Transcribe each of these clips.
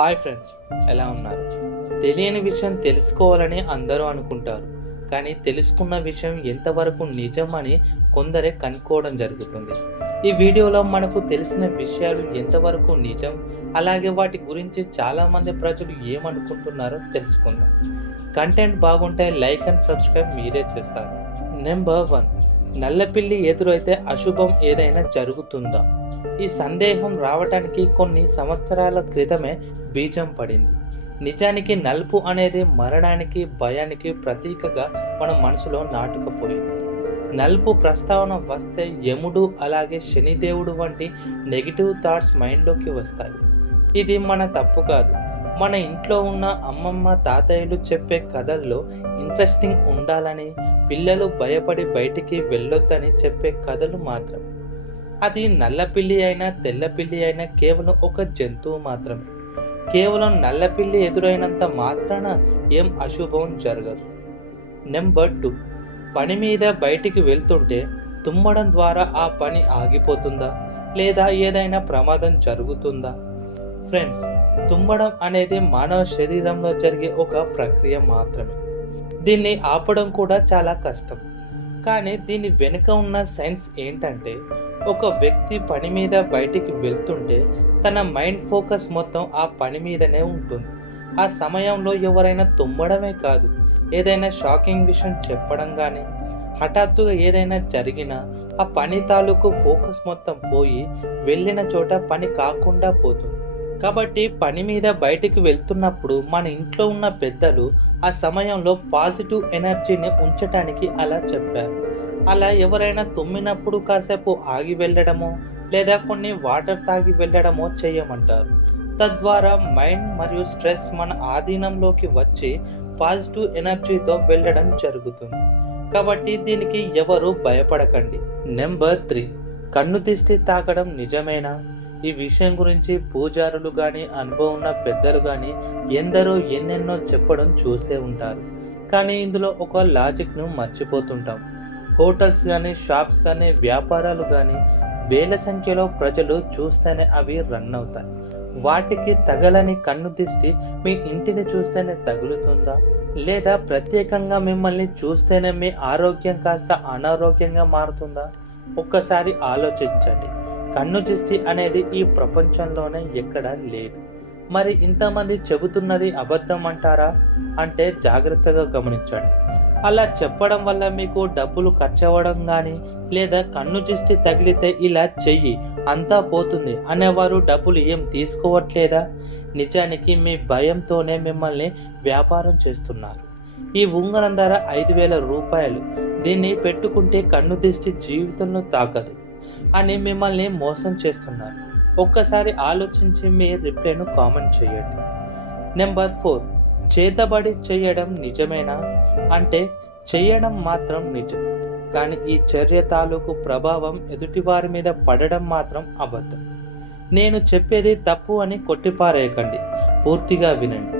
Hi friends, ఎలా ఉన్నారు? తెలియని విషయం తెలుసుకోవాలని అందరూ అనుకుంటారు, కానీ తెలుసుకున్న విషయం ఎంతవరకు నిజం అని కొందరే కనుక్కోవడం జరుగుతుంది. ఈ వీడియోలో మనకు తెలిసిన విషయాలు ఎంతవరకు నిజం, అలాగే వాటి గురించి చాలామంది ప్రజలు ఏమనుకుంటున్నారో తెలుసుకుందాం. కంటెంట్ బాగుంటే లైక్ అండ్ సబ్స్క్రైబ్ మీరే చేస్తారు. నెంబర్ 1, నల్లపిల్లి ఎదురైతే అశుభం ఏదైనా జరుగుతుందా? ఈ సందేహం రావటానికి కొన్ని సంవత్సరాల క్రితమే బీజం పడింది. నిజానికి నలుపు అనేది మరణానికి, భయానికి ప్రతీకగా మన మనసులో నాటుకుపోయింది. నలుపు ప్రస్తావన వస్తే యముడు, అలాగే శనిదేవుడు వంటి నెగిటివ్ థాట్స్ మైండ్లోకి వస్తాయి. ఇది మన తప్పు కాదు. మన ఇంట్లో ఉన్న అమ్మమ్మ, తాతయ్యలు చెప్పే కథల్లో ఇంట్రెస్టింగ్ ఉండాలని, పిల్లలు భయపడి బయటికి వెళ్ళొద్దని చెప్పే కథలు మాత్రం. అది నల్లపిల్లి అయినా తెల్లపిల్లి అయినా కేవలం ఒక జంతువు మాత్రమే. కేవలం నల్లపిల్లి ఎదురైనంత మాత్రాన ఏం అశుభం జరగదు. నెంబర్ 2, పని మీద బయటికి వెళ్తుంటే తుమ్మడం ద్వారా ఆ పని ఆగిపోతుందా, లేదా ఏదైనా ప్రమాదం జరుగుతుందా? ఫ్రెండ్స్, తుమ్మడం అనేది మానవ శరీరంలో జరిగే ఒక ప్రక్రియ మాత్రమే. దీన్ని ఆపడం కూడా చాలా కష్టం. కానీ దీని వెనుక ఉన్న సైన్స్ ఏంటంటే, ఒక వ్యక్తి పని మీద బయటికి వెళ్తుంటే తన మైండ్ ఫోకస్ మొత్తం ఆ పని మీదనే ఉంటుంది. ఆ సమయంలో ఎవరైనా తుమ్మడమే కాదు, ఏదైనా షాకింగ్ విషయం చెప్పడం కానీ, హఠాత్తుగా ఏదైనా జరిగినా ఆ పని తాలూకు ఫోకస్ మొత్తం పోయి వెళ్ళిన చోట పని కాకుండా పోతుంది. కాబట్టి పని మీద బయటికి వెళ్తున్నప్పుడు మన ఇంట్లో ఉన్న పెద్దలు ఆ సమయంలో పాజిటివ్ ఎనర్జీని ఉంచటానికి అలా చెప్పారు. అలా ఎవరైనా తుమ్మినప్పుడు కాసేపు ఆగి వెళ్ళడమో, లేదా కొన్ని వాటర్ తాగి వెళ్ళడమో చేయమంటారు. తద్వారా మైండ్ మరియు స్ట్రెస్ మన ఆధీనంలోకి వచ్చి పాజిటివ్ ఎనర్జీతో వెళ్ళడం జరుగుతుంది. కాబట్టి దీనికి ఎవరు భయపడకండి. నెంబర్ 3, కన్ను దిష్టి తాకడం నిజమేనా? ఈ విషయం గురించి పూజారులు కానీ, అనుభవం ఉన్న పెద్దలు కానీ ఎందరో ఎన్నెన్నో చెప్పడం చూసే ఉంటారు. కానీ ఇందులో ఒక లాజిక్ను మర్చిపోతుంటాం. హోటల్స్ కానీ, షాప్స్ కానీ, వ్యాపారాలు కానీ వేల సంఖ్యలో ప్రజలు చూస్తేనే అవి రన్ అవుతాయి. వాటికి తగలని కన్ను దిష్టి మీ ఇంటిని చూస్తేనే తగులుతుందా, లేదా ప్రత్యేకంగా మిమ్మల్ని చూస్తేనే మీ ఆరోగ్యం కాస్త అనారోగ్యంగా మారుతుందా? ఒక్కసారి ఆలోచించండి. కన్ను దిష్టి అనేది ఈ ప్రపంచంలోనే ఎక్కడా లేదు. మరి ఇంతమంది చెబుతున్నది అబద్ధం అంటారా? అంటే జాగ్రత్తగా గమనించండి. అలా చెప్పడం వల్ల మీకు డబ్బులు ఖర్చు అవ్వడం కానీ, లేదా కన్ను దిష్టి తగిలితే ఇలా చెయ్యి అంతా పోతుంది అనేవారు డబ్బులు ఏం తీసుకోవట్లేదా? నిజానికి మీ భయంతోనే మిమ్మల్ని వ్యాపారం చేస్తున్నారు. ఈ ఉంగరం ధర 5,000 రూపాయలు, దీన్ని పెట్టుకుంటే కన్ను దిష్టి జీవితంలో తాకదు అని మిమ్మల్ని మోసం చేస్తున్నారు. ఒక్కసారి ఆలోచించి మీ రిప్లైను కామెంట్ చేయండి. నెంబర్ 4, చేతబడి చేయడం నిజమేనా? అంటే చేయడం మాత్రం నిజం, కానీ ఈ చర్య తాలూకు ప్రభావం ఎదుటివారి మీద పడడం మాత్రం అబద్ధం. నేను చెప్పేది తప్పు అని కొట్టిపారేయకండి, పూర్తిగా వినండి.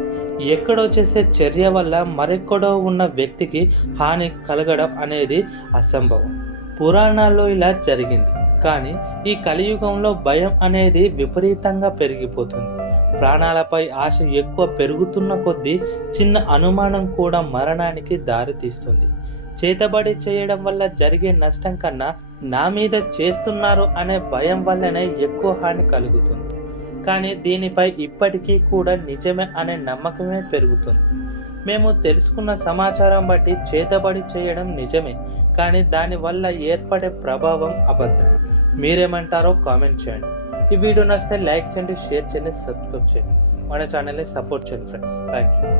ఎక్కడో చేసే చర్య వల్ల మరెక్కడో ఉన్న వ్యక్తికి హాని కలగడం అనేది అసంభవం. పురాణాల్లో ఇలా జరిగింది. కానీ ఈ కలియుగంలో భయం అనేది విపరీతంగా పెరిగిపోతుంది. ప్రాణాలపై ఆశ ఎక్కువ పెరుగుతున్న కొద్దీ చిన్న అనుమానం కూడా మరణానికి దారితీస్తుంది. చేతబడి చేయడం వల్ల జరిగే నష్టం కన్నా నా మీద చేస్తున్నారు అనే భయం వల్లనే ఎక్కువ హాని కలుగుతుంది. కానీ దీనిపై ఇప్పటికీ కూడా నిజమే అనే నమ్మకమే పెరుగుతుంది. మేము తెలుసుకున్న సమాచారం బట్టి చేతబడి చేయడం నిజమే, కానీ దానివల్ల ఏర్పడే ప్రభావం అబద్ధం. మీరేమంటారో కామెంట్ చేయండి. ఈ వీడియో నచ్చితే లైక్ చేయండి, షేర్ చేయండి, సబ్స్క్రైబ్ చేయండి. మన ఛానల్ని సపోర్ట్ చేయండి ఫ్రెండ్స్. Thank you.